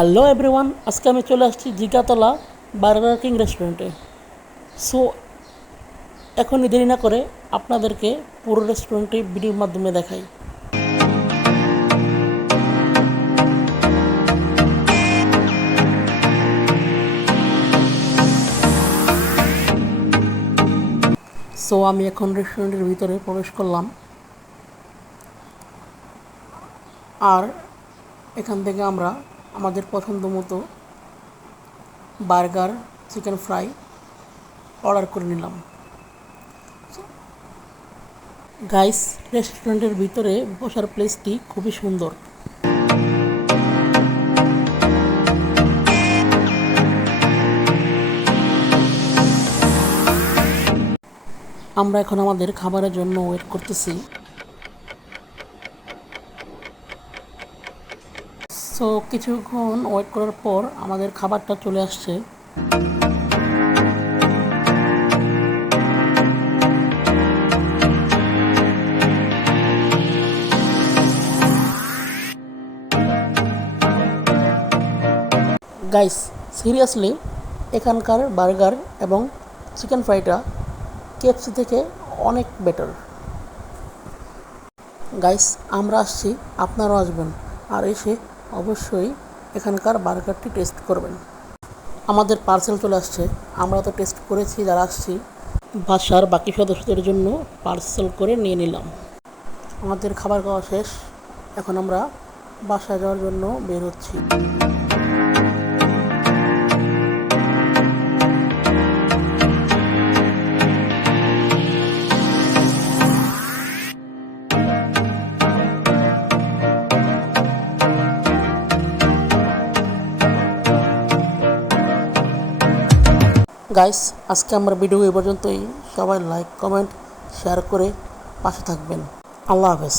Hello everyone, আজকে আমি চলে আসছি জিগাতলা বার্গার কিং রেস্টুরেন্টে। সো এখনই দেরি না করে আপনাদেরকে পুরো রেস্টুরেন্টটি ভিডিওর মাধ্যমে দেখাই। সো আমি এখন রেস্টুরেন্টের ভিতরে প্রবেশ করলাম, আর এখান থেকে আমরা আমাদের পছন্দ মতো বার্গার, চিকেন ফ্রাই অর্ডার করে নিলাম। গাইস, রেস্টুরেন্টের ভিতরে বসার প্লেসটি খুবই সুন্দর। আমরা এখন আমাদের খাবারের জন্য ওয়েট করতেছি। সো কিছুক্ষণ ওয়েট করার পর আমাদের খাবারটা চলে আসছে। গাইস, সিরিয়াসলি এখানকার বার্গার এবং চিকেন ফ্রাইটা কেএফসি থেকে অনেক বেটার। গাইস, আমরা আসছি, আপনারাও আসবেন, আর এসে অবশ্যই এখানকার বার্গারটি টেস্ট করবেন। আমাদের পার্সেল চলে আসছে, আমরা তো টেস্ট করেছি যারা আসছি, বাসার বাকি সদস্যদের জন্য পার্সেল করে নিয়ে নিলাম। আমাদের খাবার খাওয়া শেষ, এখন আমরা বাসায় যাওয়ার জন্য বের হচ্ছি। গাইস, আজকে আমার ভিডিও এই পর্যন্তই। সবাই লাইক, কমেন্ট, শেয়ার করে পাশে থাকবেন। আল্লাহ হাফেজ।